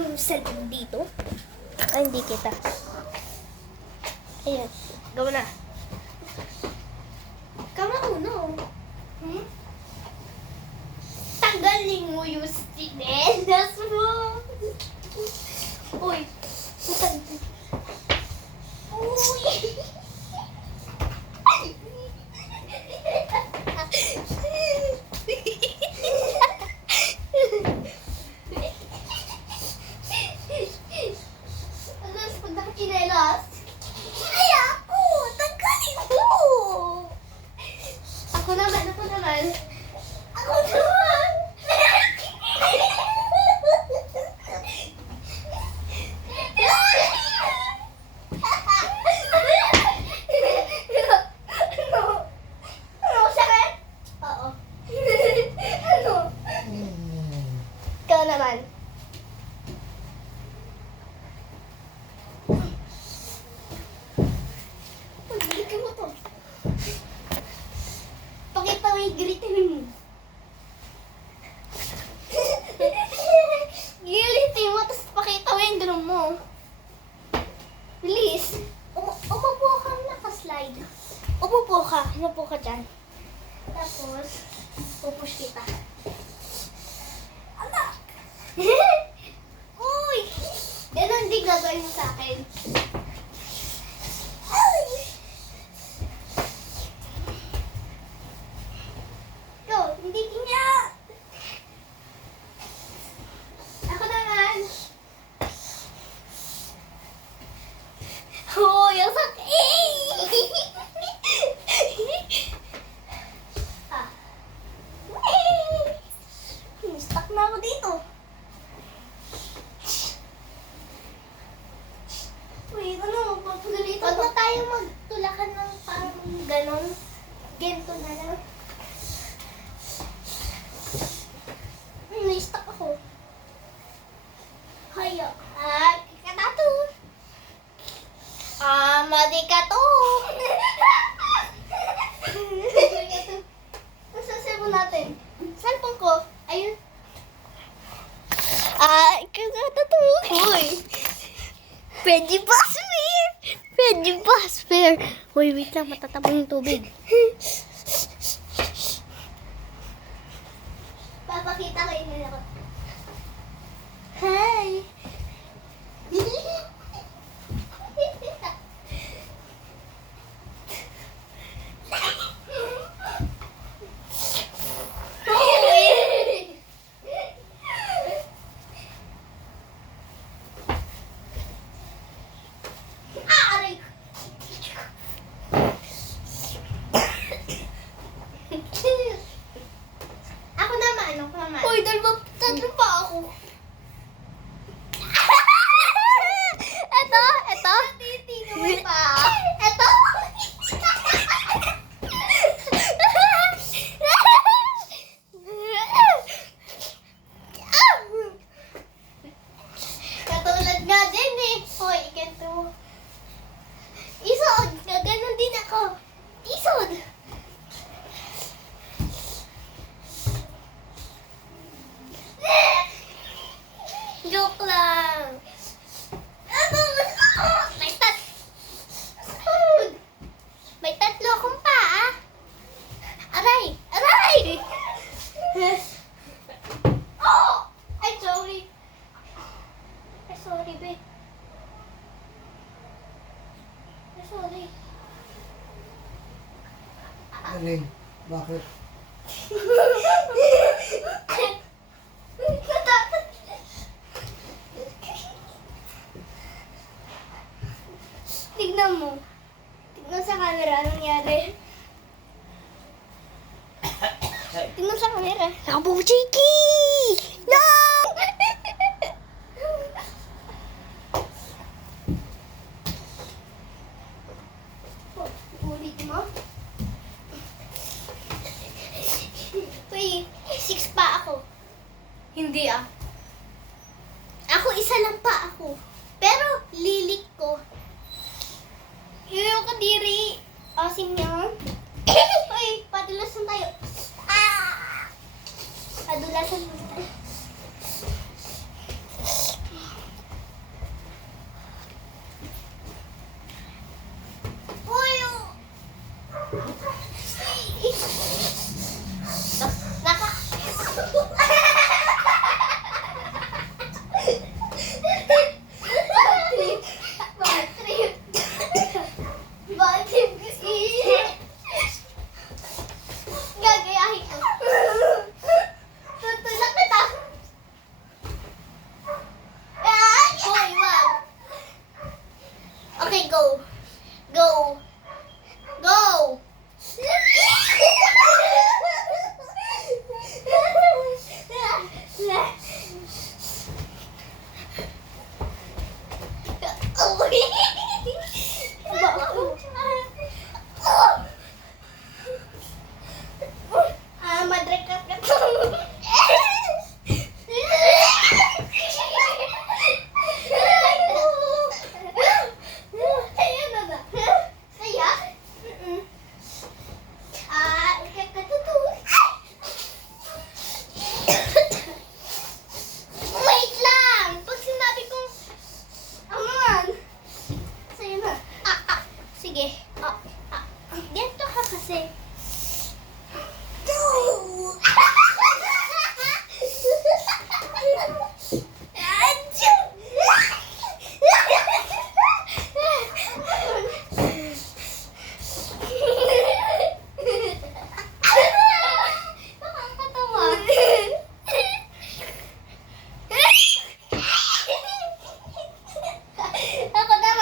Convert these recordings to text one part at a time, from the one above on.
yung cellphone dito. Ay, hindi kita. Ayan. Gawa na. Kama uno. Tanggalin mo yung stinelas mo. Uy. Uy. Alas, pag nakachinelas. Ay, ako! Tanggalin mo! Ako naman. Ako naman. Ano? Sakit? Oo. Ano? Ikaw naman. Pagbitin mo to. Pakita mo yung gilitin mo. Gilitin mo, tapos pakita mo yung drum mo. Bilis. Umupo ka, nakaslide. Umupo ka dyan. Tapos, pupush kita. Anak! Uy! Ganon din gagawin mo sa akin. Ay! Go! Hindi niya! Ako naman! Hoy! Ang sakit! Ah. Stuck na ako dito. Wait, ano? Pagpagalitan. Huwag na tayo magtulakan ng parang ganon. Gento na lang. Na-stuck ako. Hayo. Kikatato. Madikato. Nasa cellphone natin. Cellphone ko. Ayun. Kikatato. Uy. Pwede ba, Sphere? Pwede ba, Sphere? Uy, wait lang. Matatabang yung tubig. Papakita ko yun ako. Hi! Ako naman. Uy, tatlo pa ako. Ito. Titi mo pa. Ito. Katulad nga din eh. Hoy, ikanto mo. Isod. Gaganon din ako. Isod. Joke lang. May tatlo akong paa. Aray! Oh! Ay, sorry. Ay, sorry, babe. Ay, sorry. Aling, bakit? Tignan mo. Tignan sa camera. Anong nangyari? Tignan sa camera. Nakabong chiki! No! Ulit mo? Uy, 6 pa ako. Hindi ah. Ako isa lang pa ako. Pero lilik ko. Yung kadiri. Asim niya. Uy, padulasan tayo. Padulasan tayo. Madre ka ka. Kaya na ba? Kaya? Ikakatuto. Wait lang! Pag sinabi kong aman, sa'yo na. Sige. Ganito ka kasi. Nakakatawa.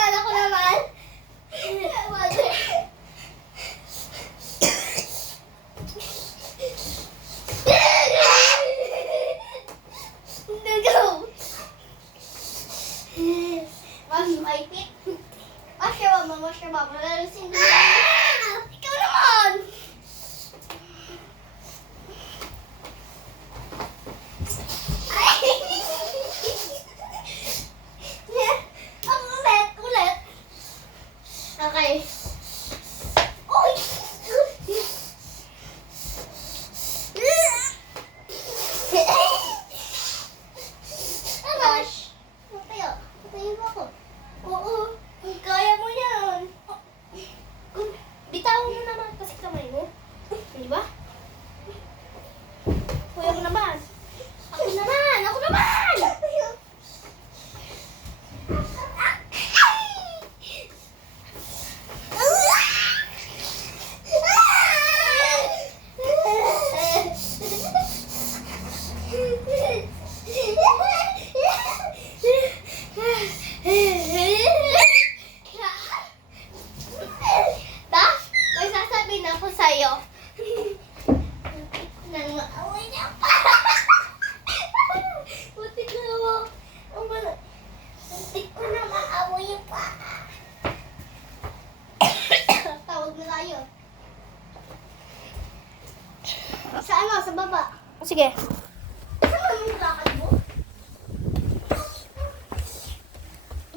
Ako naman. Go. May pit. Wash your mama. Lalasin ko. Ikaw naman. Ulit. Okay. Uy! Gosh. Patayin mo ako. Oo. Kaya mo yan. Bitawan mo naman kasi kamay mo. Di ba? Kuya mo naman. Ako naman! Dash, may sasabihin ako sa'yo. Nang maaway niya pa. Butik na ako. Butik ko na maaway pa. Tawag na tayo. Sa ano? Sa baba? Sige. Saan mo yung lakad mo?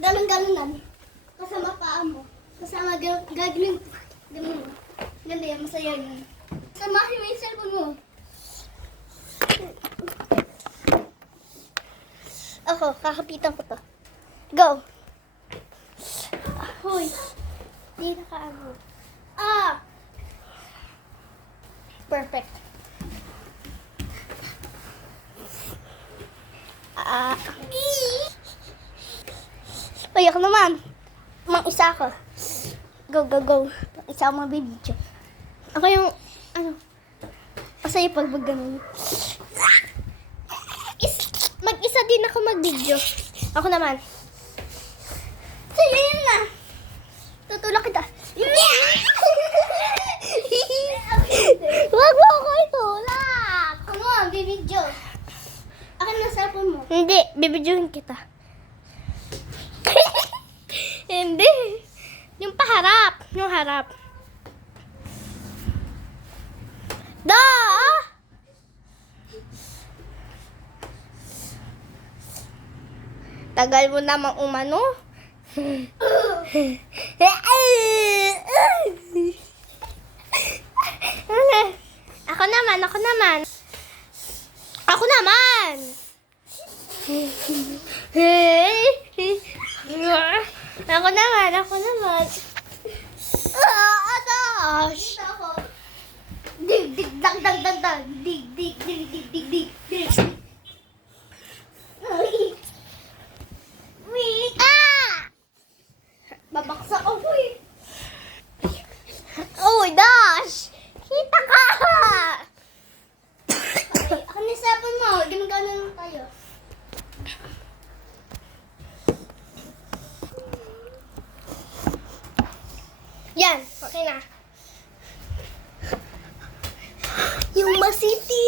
Ganun-ganunan. Kasama paa mo. Kasama gagawin. Ganun. Ganda yan. Masaya yun. Samahin mo yung cellphone mo. Ako, kakapitan ko to. Go! Hoy. Di nakaano. Perfect. Uy, ako naman. Mang isa ako. Go. Mang isa ako mabibidyo. Ako yung, masaya pag ganun. Mag-isa din ako mag-video. Ako naman. Sige yun na. Tutulak kita. Wag mo ako itulak. Come on, bibidyo. Akin na cellphone mo. Hindi, bibidyohin kita. Hindi. Yung paharap. Yung harap. Da! Tagal mo namang umano. Ako naman. Ako naman. Ako naman. Gosh. Ako. Dig, dig, dag, dag, dag, dag. Dig, dig, dig, dig, dig, dig, dig. Ay. Wait. Babaksak ako eh. Oh, Dash! Kita ka! Okay, ako na cellphone mo. Gumagana lang tayo. Yan, okay na. Yung masiti.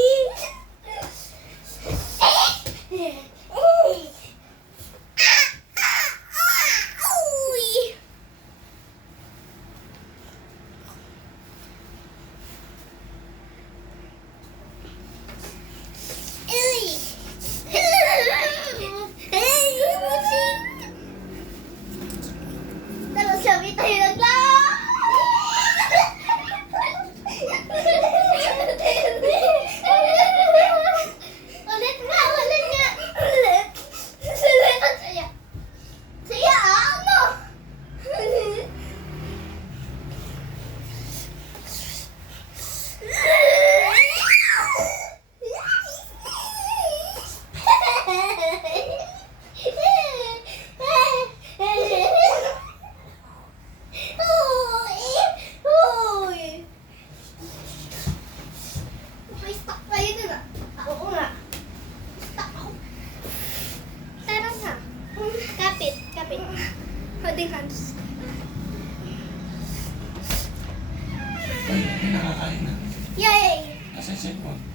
holding hands. Ay, nakakain na. Yay! Nasa cellphone.